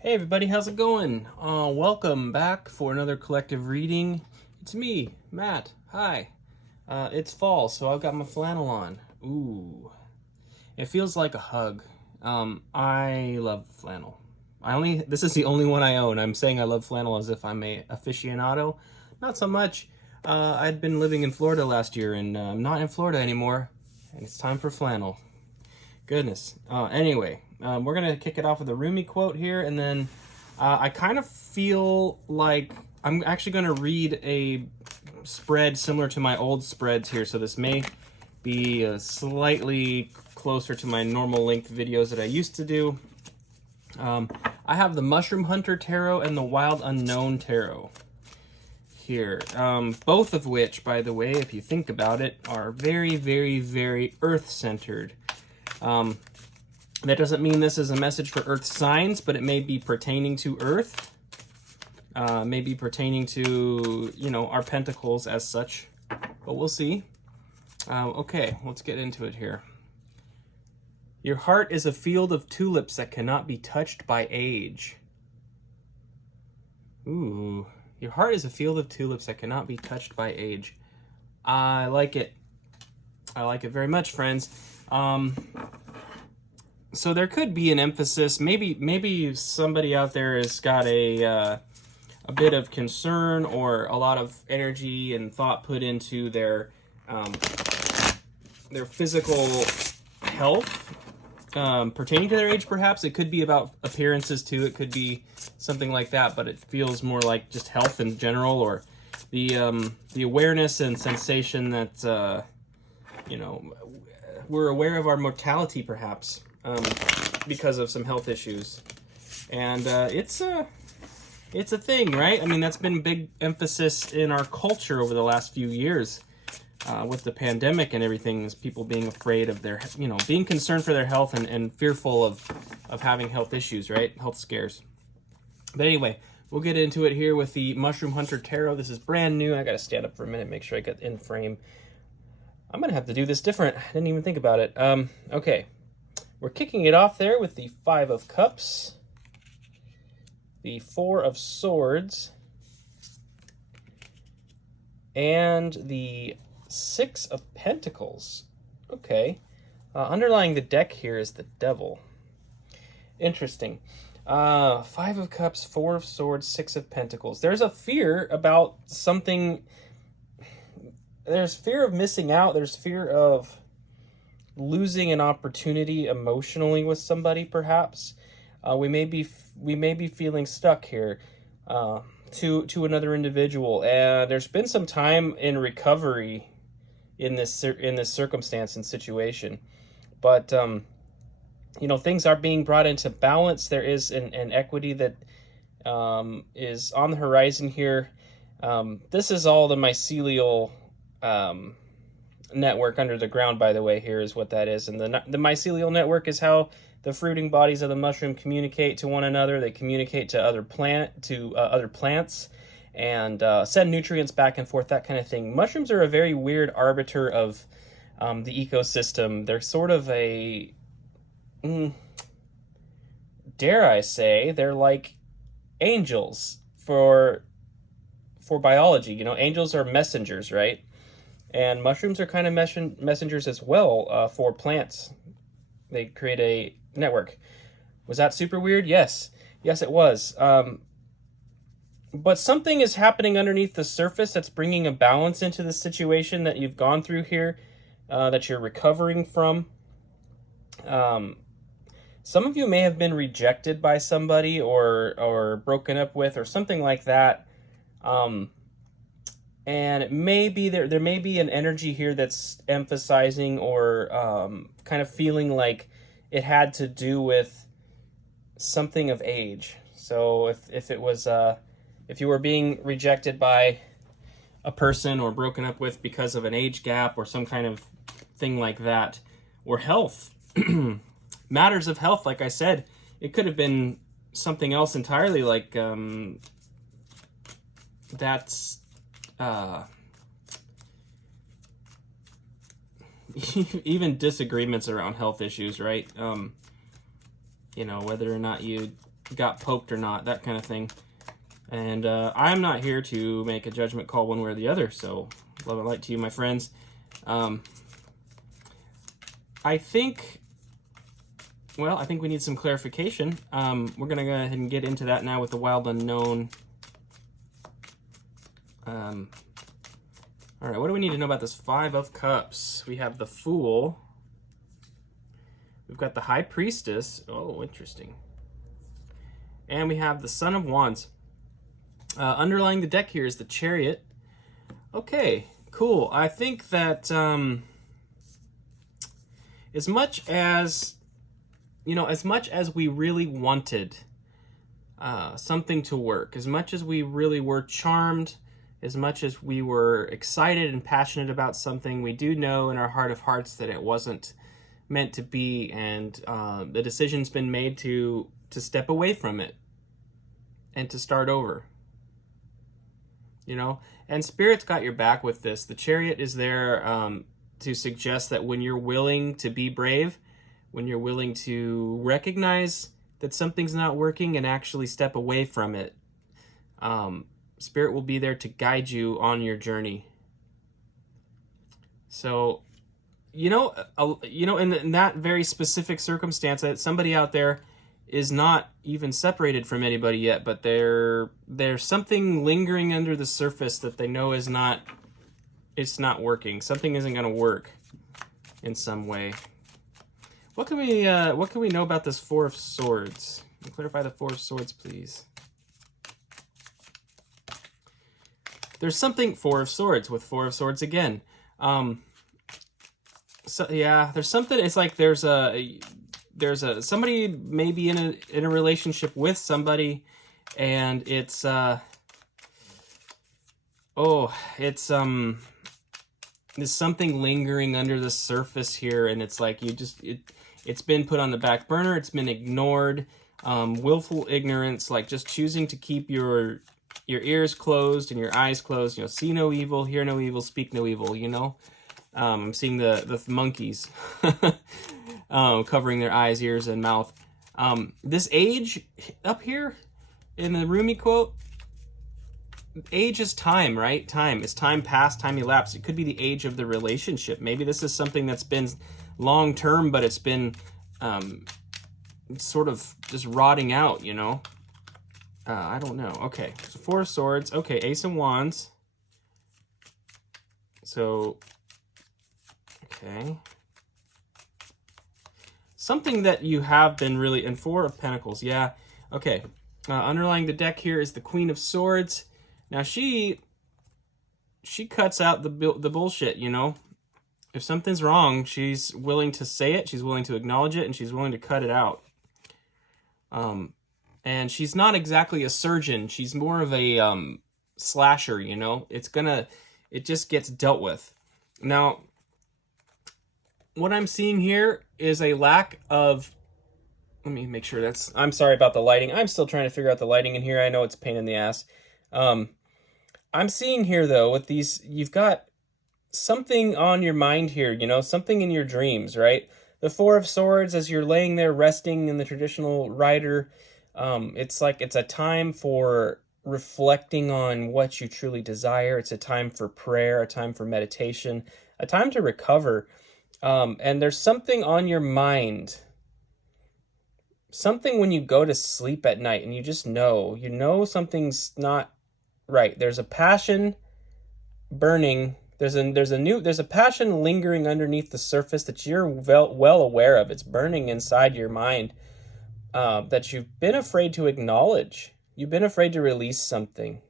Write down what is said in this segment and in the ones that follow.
Hey everybody, how's it going? Welcome back for another collective reading. It's me, Matt. Hi. It's fall, so I've got my flannel on. Ooh, it feels like a hug. I love flannel. This is the only one I own. I'm saying I love flannel as if I'm a aficionado. Not so much. I'd been living in Florida last year, and I'm not in Florida anymore, and it's time for flannel. Goodness. Anyway, we're going to kick it off with a Rumi quote here, and then I kind of feel like I'm actually going to read a spread similar to my old spreads here, so this may be slightly closer to my normal length videos that I used to do. I have the Mushroom Hunter Tarot and the Wild Unknown Tarot here, both of which, by the way, if you think about it, are very, very, very earth-centered. That doesn't mean this is a message for earth signs, but it may be pertaining to earth, may be pertaining to, our pentacles as such, but we'll see. Okay, let's get into it here. Your heart is a field of tulips that cannot be touched by age. Ooh, your heart is a field of tulips that cannot be touched by age. I like it. I like it very much, friends. So there could be an emphasis. Maybe somebody out there has got a bit of concern or a lot of energy and thought put into their physical health pertaining to their age. Perhaps it could be about appearances too. It could be something like that, but it feels more like just health in general, or the awareness and sensation that we're aware of our mortality, perhaps. Because of some health issues, and it's a thing, right? I mean, that's been big emphasis in our culture over the last few years with the pandemic and everything, is people being afraid of their, being concerned for their health and fearful of having health issues, right? Health scares. But anyway, we'll get into it here with the Mushroom Hunter Tarot. This is brand new. I gotta stand up for a minute, make sure I get in frame. I'm gonna have to do this different. I didn't even think about it. Okay. We're kicking it off there with the Five of Cups, the Four of Swords, and the Six of Pentacles. Okay. Underlying the deck here is the Devil. Interesting. Five of Cups, Four of Swords, Six of Pentacles. There's a fear about something. There's fear of missing out. There's fear of losing an opportunity emotionally with somebody, perhaps. We may be feeling stuck here to another individual, and there's been some time in recovery in this circumstance and situation, but things are being brought into balance. There is an equity that is on the horizon here. This is all the mycelial network under the ground, by the way. Here is what that is, and the mycelial network is how the fruiting bodies of the mushroom communicate to one another. They communicate to other plants and send nutrients back and forth, that kind of thing. Mushrooms are a very weird arbiter of the ecosystem. They're sort of a dare I say, they're like angels for biology. Angels are messengers, right? And mushrooms are kind of messengers as well for plants. They create a network. Was that super weird? Yes, it was. But something is happening underneath the surface that's bringing a balance into the situation that you've gone through here, that you're recovering from. Some of you may have been rejected by somebody or broken up with or something like that. And it may be there may be an energy here that's emphasizing or kind of feeling like it had to do with something of age. So if it was if you were being rejected by a person or broken up with because of an age gap or some kind of thing like that, or health, matters of health, like I said, it could have been something else entirely, like that's even disagreements around health issues, right? Whether or not you got poked or not, that kind of thing. And I'm not here to make a judgment call one way or the other, so love and light to you, my friends. I think we need some clarification. We're going to go ahead and get into that now with the Wild Unknown. All right, what do we need to know about this Five of Cups? We have the Fool. We've got the High Priestess. Oh, interesting. And we have the Son of Wands. Underlying the deck here is the Chariot. Okay, cool. I think that as much as we really wanted something to work, as much as we really were charmed, as much as we were excited and passionate about something, we do know in our heart of hearts that it wasn't meant to be, and the decision's been made to step away from it and to start over. And Spirit's got your back with this. The Chariot is there to suggest that when you're willing to be brave, when you're willing to recognize that something's not working and actually step away from it, Spirit will be there to guide you on your journey. So, in that very specific circumstance, that somebody out there is not even separated from anybody yet, but there's something lingering under the surface that they know it's not working. Something isn't going to work in some way. What can we know about this Four of Swords? Can you clarify the Four of Swords, please? There's something Four of Swords with Four of Swords again. So yeah, there's something. It's like there's a somebody maybe in a relationship with somebody, and it's there's something lingering under the surface here, and it's like it's been put on the back burner, it's been ignored, willful ignorance, like just choosing to keep your ears closed and your eyes closed, see no evil, hear no evil, speak no evil, I'm seeing the monkeys covering their eyes, ears, and mouth. This age up here in the Rumi quote, age is time, right? Time. Is time past, time elapsed. It could be the age of the relationship. Maybe this is something that's been long-term, but it's been sort of just rotting out, I don't know. Okay, so Four of Swords. Okay, Ace of Wands. So, okay. Something that you have been really... And Four of Pentacles, yeah. Okay, underlying the deck here is the Queen of Swords. Now, she cuts out the bullshit, If something's wrong, she's willing to say it, she's willing to acknowledge it, and she's willing to cut it out. And she's not exactly a surgeon. She's more of a slasher, it just gets dealt with. Now, what I'm seeing here is a lack of... Let me make sure that's... I'm sorry about the lighting. I'm still trying to figure out the lighting in here. I know it's a pain in the ass. I'm seeing here, though, with these... You've got something on your mind here, something in your dreams, right? The Four of Swords, as you're laying there resting in the traditional rider, it's like it's a time for reflecting on what you truly desire. It's a time for prayer, a time for meditation, a time to recover. And there's something on your mind, something when you go to sleep at night and you just know something's not right. There's a passion burning. There's a passion lingering underneath the surface that you're well aware of. It's burning inside your mind, that you've been afraid to acknowledge. You've been afraid to release something.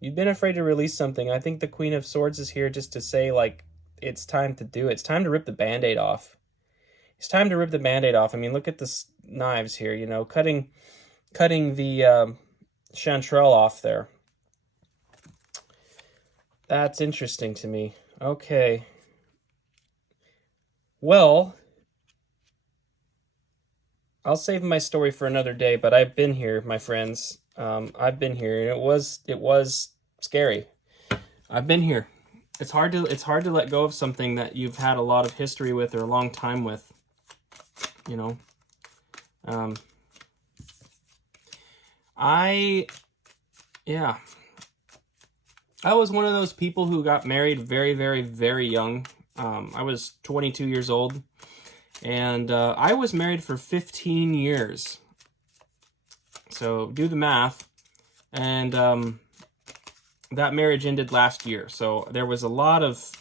You've been afraid to release something. I think the Queen of Swords is here just to say, like, it's time to do it. It's time to rip the Band-Aid off. It's time to rip the Band-Aid off. I mean, look at the knives here, cutting the chanterelle off there. That's interesting to me. Okay. Well, I'll save my story for another day, but I've been here, my friends. I've been here, and it was scary. I've been here. It's hard to let go of something that you've had a lot of history with or a long time with, Yeah. I was one of those people who got married very, very, very young. I was 22 years old, and I was married for 15 years. So do the math, and that marriage ended last year. So there was a lot of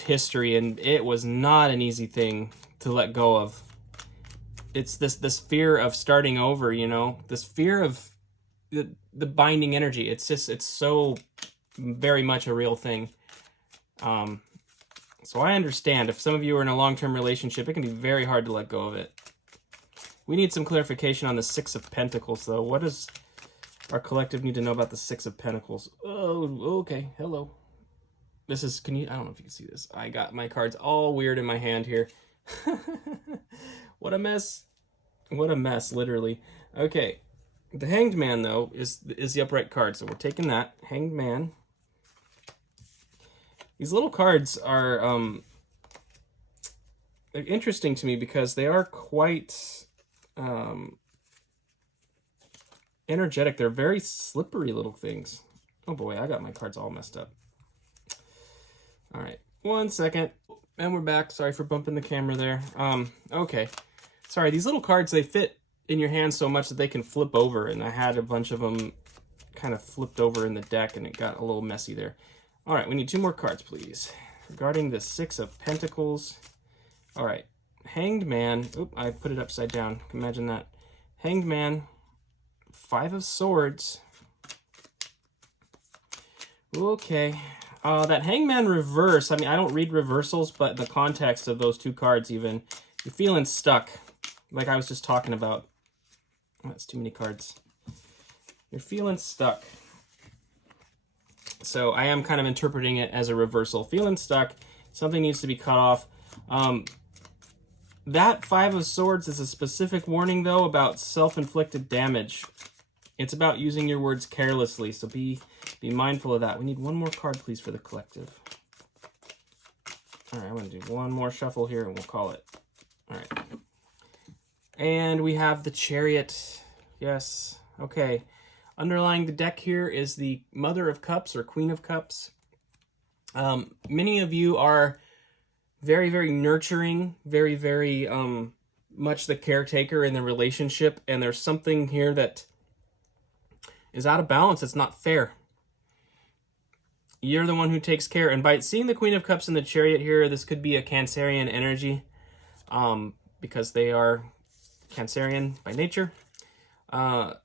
history, and it was not an easy thing to let go of. It's this fear of starting over, you know, this fear of the binding energy. It's so very much a real thing. So I understand if some of you are in a long-term relationship, it can be very hard to let go of it. We need some clarification on the Six of Pentacles, though. What does our collective need to know about the Six of Pentacles? Oh, okay. Hello. This is, I don't know if you can see this. I got my cards all weird in my hand here. What a mess. What a mess, literally. Okay. The Hanged Man, though, is the upright card, so we're taking that. Hanged Man. These little cards are they're interesting to me because they are quite energetic. They're very slippery little things. Oh boy, I got my cards all messed up. All right, 1 second. And we're back. Sorry for bumping the camera there. Okay. Sorry, these little cards, they fit in your hand so much that they can flip over, and I had a bunch of them kind of flipped over in the deck, and it got a little messy there. All right, we need 2 more cards, please. Regarding the Six of Pentacles. All right, Hanged Man. Oop, I put it upside down. Imagine that. Hanged Man, 5 of Swords. Okay. That Hangman reverse, I mean, I don't read reversals, but the context of those 2 cards even, you're feeling stuck, like I was just talking about. That's too many cards. You're feeling stuck. So I am kind of interpreting it as a reversal. Feeling stuck, something needs to be cut off. That 5 of Swords is a specific warning, though, about self-inflicted damage. It's about using your words carelessly, so be mindful of that. We need 1 more card, please, for the collective. All right, I'm going to do 1 more shuffle here, and we'll call it. All right. And we have the Chariot. Yes. Okay. Underlying the deck here is the Mother of Cups or Queen of Cups. Many of you are very, very nurturing, very, very much the caretaker in the relationship, and there's something here that is out of balance. It's not fair. You're the one who takes care. And by seeing the Queen of Cups and the Chariot here, this could be a Cancerian energy because they are Cancerian by nature. But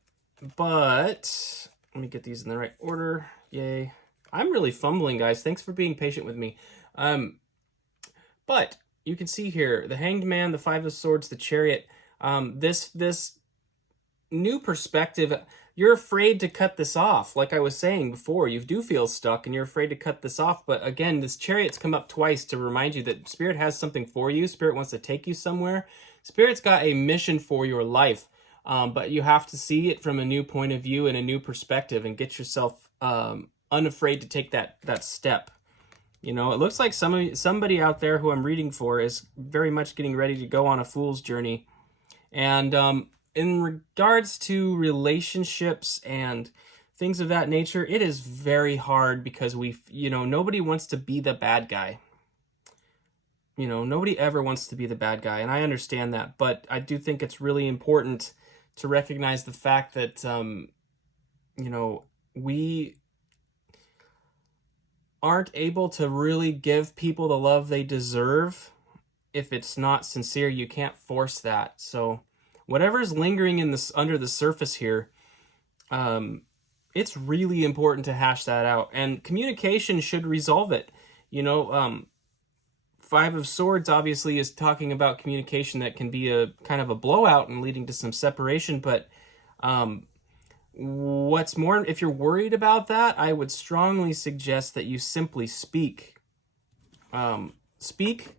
let me get these in the right order. Yay. I'm really fumbling, guys. Thanks for being patient with me. But you can see here, the Hanged Man, the 5 of Swords, the Chariot, this new perspective. You're afraid to cut this off. Like I was saying before, you do feel stuck and you're afraid to cut this off. But again, this Chariot's come up twice to remind you that Spirit has something for you. Spirit wants to take you somewhere. Spirit's got a mission for your life. But you have to see it from a new point of view and a new perspective and get yourself unafraid to take that step. You know, it looks like somebody out there who I'm reading for is very much getting ready to go on a fool's journey. And in regards to relationships and things of that nature, it is very hard because nobody wants to be the bad guy. You know, nobody ever wants to be the bad guy, and I understand that. But I do think it's really important to recognize the fact that, we aren't able to really give people the love they deserve if it's not sincere. You can't force that. So whatever's lingering in this under the surface here, it's really important to hash that out. And communication should resolve it. 5 of Swords obviously is talking about communication that can be a kind of a blowout and leading to some separation. But what's more, if you're worried about that, I would strongly suggest that you simply speak. Speak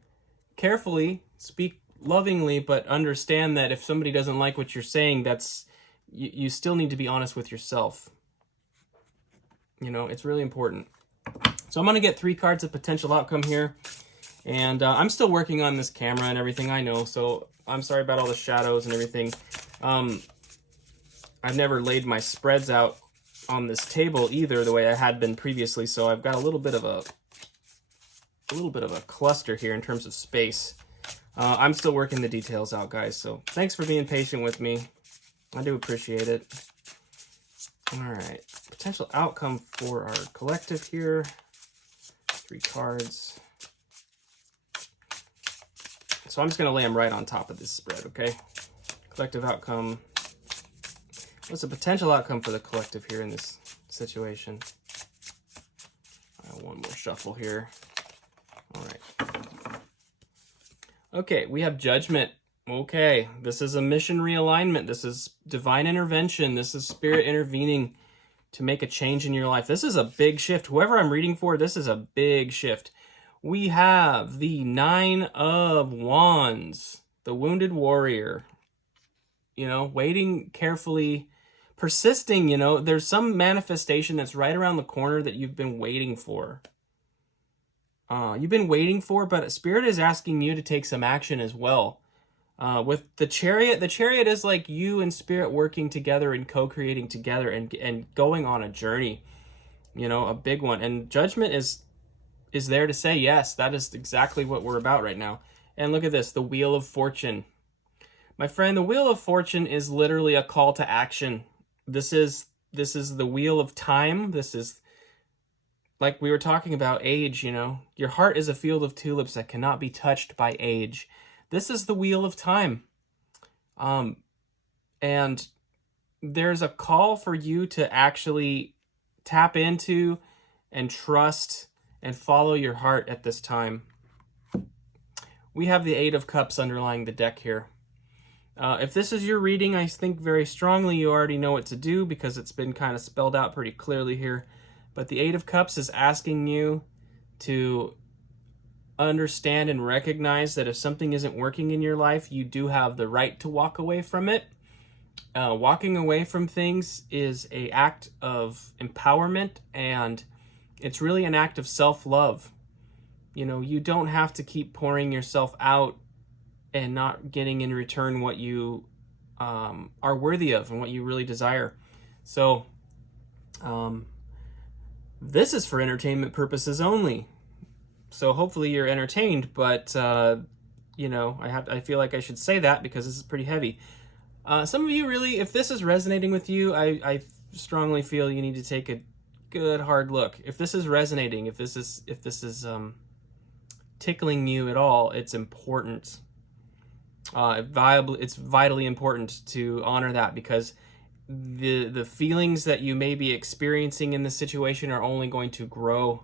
carefully, speak lovingly, but understand that if somebody doesn't like what you're saying, you still need to be honest with yourself. It's really important. So I'm going to get 3 cards of potential outcome here. And I'm still working on this camera and everything, I know. So I'm sorry about all the shadows and everything. I've never laid my spreads out on this table either the way I had been previously, so I've got a little bit of a cluster here in terms of space. I'm still working the details out, guys, so thanks for being patient with me. I do appreciate it. All right, potential outcome for our collective here. 3 cards. So I'm just going to lay them right on top of this spread, okay? Collective outcome. What's the potential outcome for the collective here in this situation? One more shuffle here. All right. Okay, we have Judgment. Okay, this is a mission realignment. This is divine intervention. This is spirit intervening to make a change in your life. This is a big shift. Whoever I'm reading for, this is a big shift. We have the 9 of Wands, the wounded warrior. You know, waiting carefully, persisting, you know. There's some manifestation that's right around the corner that you've been waiting for. But Spirit is asking you to take some action as well. With the Chariot is like you and Spirit working together and co-creating together and going on a journey, you know, a big one. And Judgment is there to say, yes, that is exactly what we're about right now. And look at this, the Wheel of Fortune. My friend, the Wheel of Fortune is literally a call to action. This is the wheel of time. This is, like we were talking about, age, you know. Your heart is a field of tulips that cannot be touched by age. This is the wheel of time. And there's a call for you to actually tap into and trust and follow your heart at this time. We have the 8 of Cups underlying the deck here. If this is your reading, I think very strongly you already know what to do because it's been kind of spelled out pretty clearly here. But the 8 of Cups is asking you to understand and recognize that if something isn't working in your life, you do have the right to walk away from it. Walking away from things is an act of empowerment, and it's really an act of self-love. You know, you don't have to keep pouring yourself out and not getting in return what you are worthy of and what you really desire. So this is for entertainment purposes only. So hopefully you're entertained, but you know, I feel like I should say that because this is pretty heavy. Some of you really, if this is resonating with you, I strongly feel you need to take a good hard look. If this is resonating, if this is tickling you at all, it's important. It's vitally important to honor that, because the feelings that you may be experiencing in this situation are only going to grow.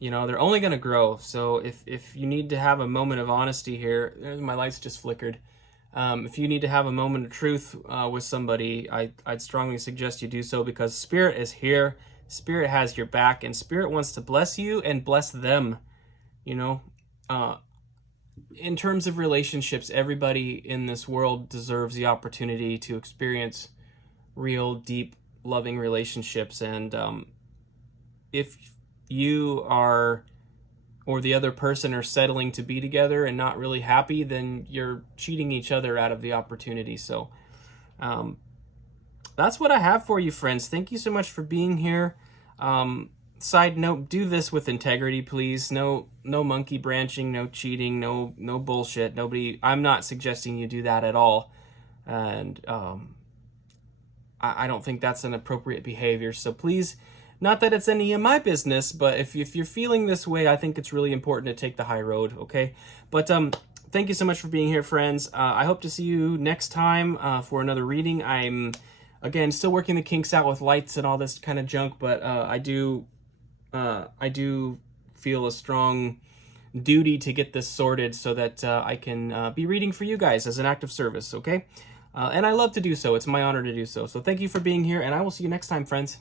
You know, they're only going to grow. So if you need to have a moment of honesty here, my lights just flickered. If you need to have a moment of truth with somebody, I'd strongly suggest you do so, because Spirit is here. Spirit has your back, and Spirit wants to bless you and bless them. You know, in terms of relationships, everybody in this world deserves the opportunity to experience real, deep, loving relationships. And if you are, or the other person, are settling to be together and not really happy, then you're cheating each other out of the opportunity. So that's what I have for you, friends. Thank you so much for being here. Side note, do this with integrity, please. No monkey branching, no cheating, no bullshit. I'm not suggesting you do that at all. And I don't think that's an appropriate behavior. So please, not that it's any of my business, but if you're feeling this way, I think it's really important to take the high road, okay? But thank you so much for being here, friends. I hope to see you next time for another reading. I'm, again, still working the kinks out with lights and all this kind of junk, but I do feel a strong duty to get this sorted so that I can be reading for you guys as an act of service, okay? And I love to do so. It's my honor to do so. So thank you for being here, and I will see you next time, friends.